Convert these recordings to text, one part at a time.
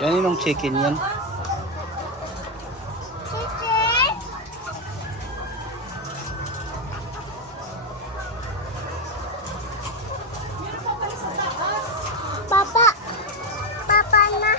Kaninong chicken yan? Papa. Papa na.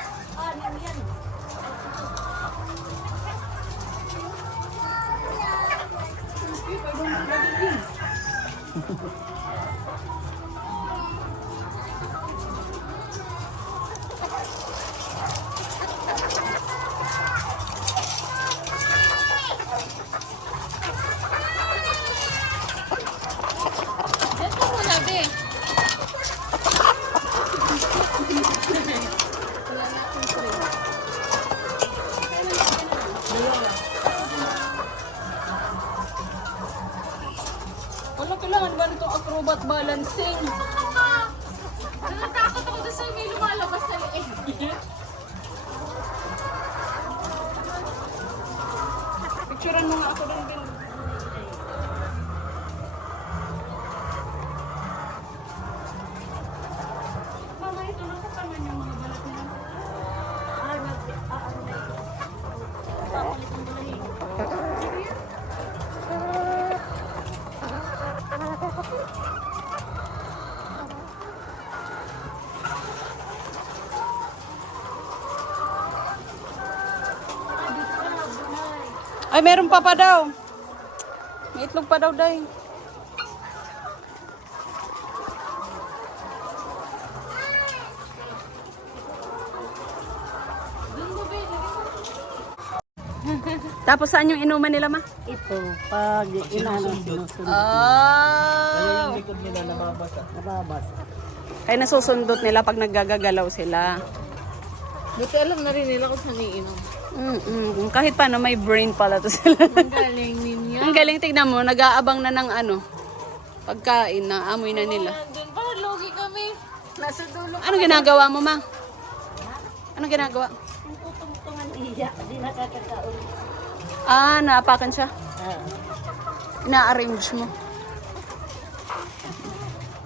Ito muna, be. Wala, kailangan ba nitong acrobat balancing? Natatakot ako doon sa may lumalabas na liit. Picturean mo nga ako doon, Ben. Mama, ito nakataman yung mga balat nila. Papalit ang balahin. Ay, meron pa daw. May itlog pa daw, day. Tapos saan yung inuman nila, ma? Ito, pag inano sinusunod. Oh! Yung likod nila nababasa. Nababas. Kaya nasusundot nila pag naggagalaw sila. Buti alam na rin nila kung saan iinom. Kahit paano, may brain pala to sila. Ang galing ninyo. Ang galing, tignan mo, nag-aabang na ng ano, pagkain na, amoy na nila. Doon pa, logi kami. Nasa dulo. Anong ginagawa mo, ma? Anong ginagawa? Yung tutungtungan iya, di nakakataon. Ah, naapakan siya. Ah. Ina-arrange mo.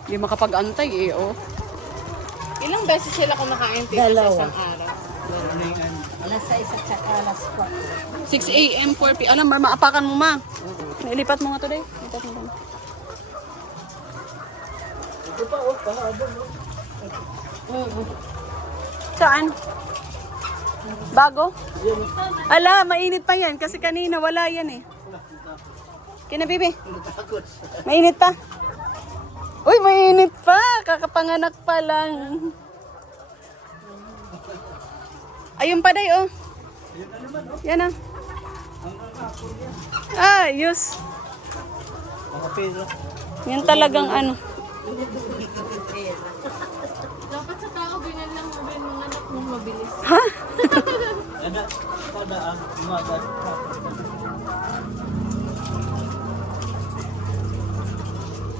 Hindi makapag-antay eh, oh. Ilang beses sila kumakain tito sa Dalawa. isang araw? Alas 6 at saka alas 4. 6 a.m., 4 p.m. Alam mo, maapakan mo, ma. Nailipat mo nga to, day. Ilipat mo lang. Saan? Bago? Ala, mainit pa yan. Kasi kanina wala yan eh. Kinabibi? Mainit pa? Uy, mainit pa. Kakapanganak pa lang. Ayun pa, day, oh. Yan ah. Ayos. Makapira. Yan talagang ano. Dapat sa tao, binalang mo rin mga anak mo mabilis. Ada, pada ang umaga.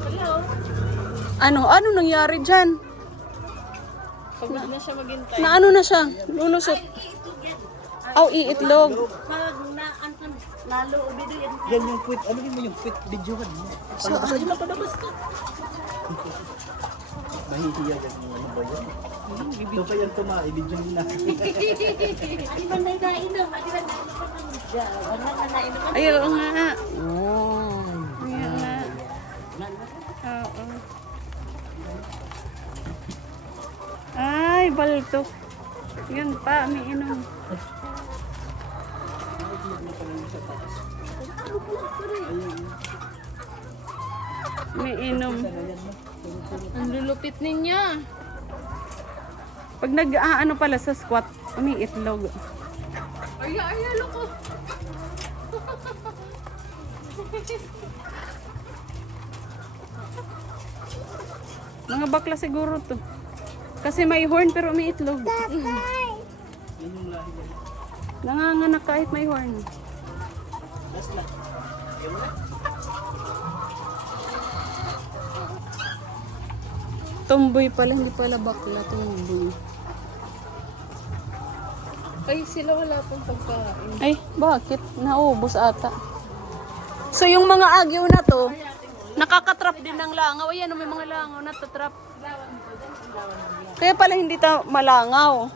Hello? Ano nangyari dyan? Pag na siya maghintay. Na ano na siya? Lulusot. Aw, iitlog. Pag lalo ubido yan. Yan yung quit. Ano mo yung quit? Videohan mo. Palabas na yun. Palabas na. Mahihiya yan mo. Ano ba yan? Ito pa yan tumae. Video mo na. Adi ba na nainom? Adi ba na nainom? Ayun nga. Ayun nga. Oo. Ay, baltok. Yun pa, may inom. May inom. Ang lulupit niya. Pag nag-ano pala sa squat, may itlog. Ay, loko. Mga bakla siguro to. Kasi may horn pero may itlog. Nanganganak kahit may horn. Tomboy pala, hindi pala bakla. Tomboy. Ay, sila wala pong pagkain. Ay, bakit? Naubos ata. So yung mga agyo na to, nakakatrap din ng langaw. Ayan, may mga langaw natatrap. Kaya pala hindi ta malangaw.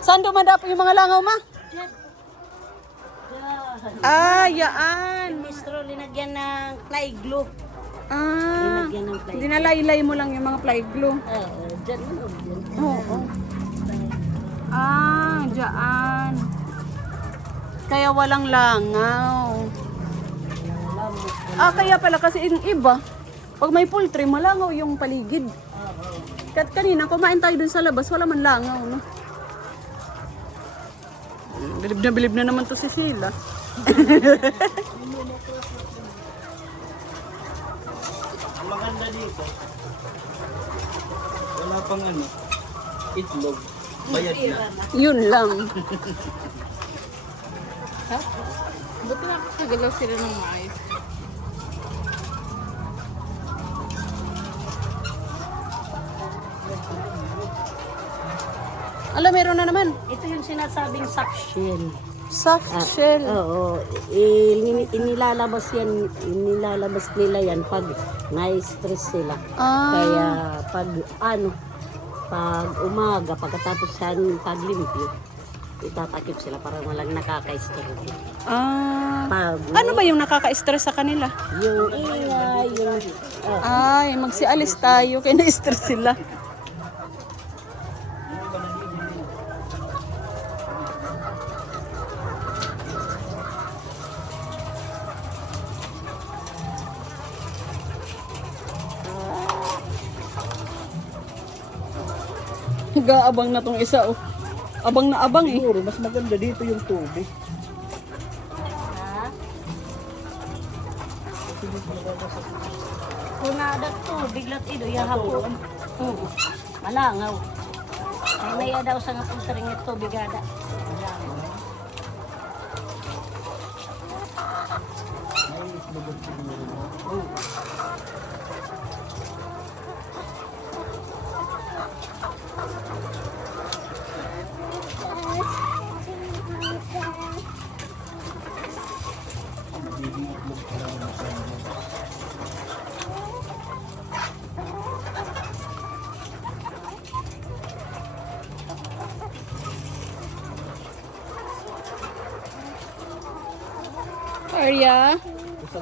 Saan dumadapo yung mga langaw, ma? Yan. Ah, yaan. Mistro, linagyan ng fly glue. Ah, Linagyan ng fly glue. dinalaylay mo lang yung mga ply glue. Oo, dyan mo. Dyan. Oo. Ah, dyan. Kaya walang langaw. Ah, kaya pala kasi yung iba, pag may poultry, malangaw yung paligid. Kanina, kumain tayo dun sa labas, wala man langaw, no? Bilib na naman to si Sheila. Ang maganda dito, wala pang ano, itlog. Bayad na. Yun lang. Buti nakakagalaw sila ng maayos. Alam, meron na naman. Ito yung sinasabing soft shell. Soft shell. Oo, inilalabas nila yan pag na-stress sila. Ah, Kaya pag umaga, pagkatapos yan paglimpyo, itatakip sila para walang nakaka-stress. ah. Pag Ano ba yung nakaka-stress sa kanila? yung ingay, yung Ay, magsialis tayo, kaya na-stress sila. Gaabang na tong isa, oh. Abang na abang, eh. Siguro, mas maganda dito yung tubig. kunadat to, biglat ido, yahapo. Malangaw. Ay naya daw sa nga pultering ito, bigada. Arya? Busa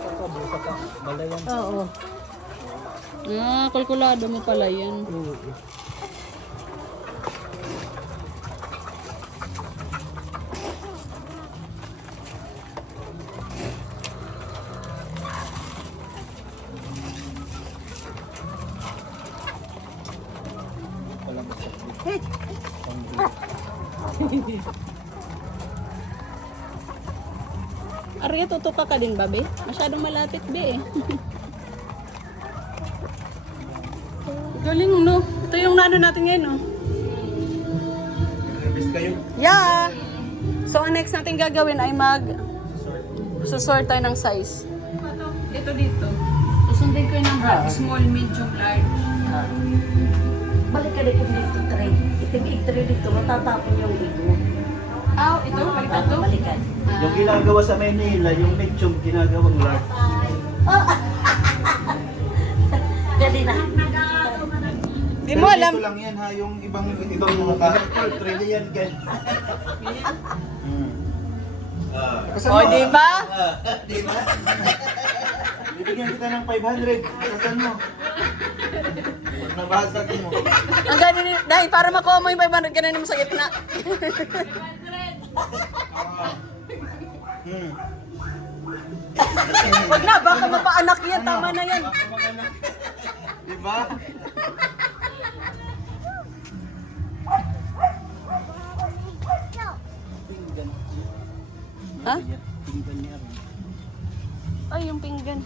ka, malayan. Oo. Ah, kalkulado mo pala yan. Arya, tutuka ka din ba, be? Masyadong malapit, be, eh. Galing, no? Ito yung nano natin ngayon, no? Nervous kayo? Yeah! So, ang next natin gagawin ay susort tayo ng size. Ito dito. Susundin ko yung number. Small, medium, large. Balik ka dito dito, tray. Itibig tray dito, matatapon yung big mo. Ah, ito? Balikan to? Balikan. Yung ginagawa sa Manila, yung medium ginagawang large. Jadi na. Di mo alam. Dito lang yan ha, yung ibang mga kahapon, trillion yan. O, di ba? Di ba? Bibigyan kita ng 500. Kasan mo? Pag nabasag mo. Ang ganun, dahil para makuha mo yung 500 ka na naman sa gitna. Wag na, baka mapaanak yan. Tama na yan. Di ba? Ha? Tingnan niya rin. Ay, yung pinggan.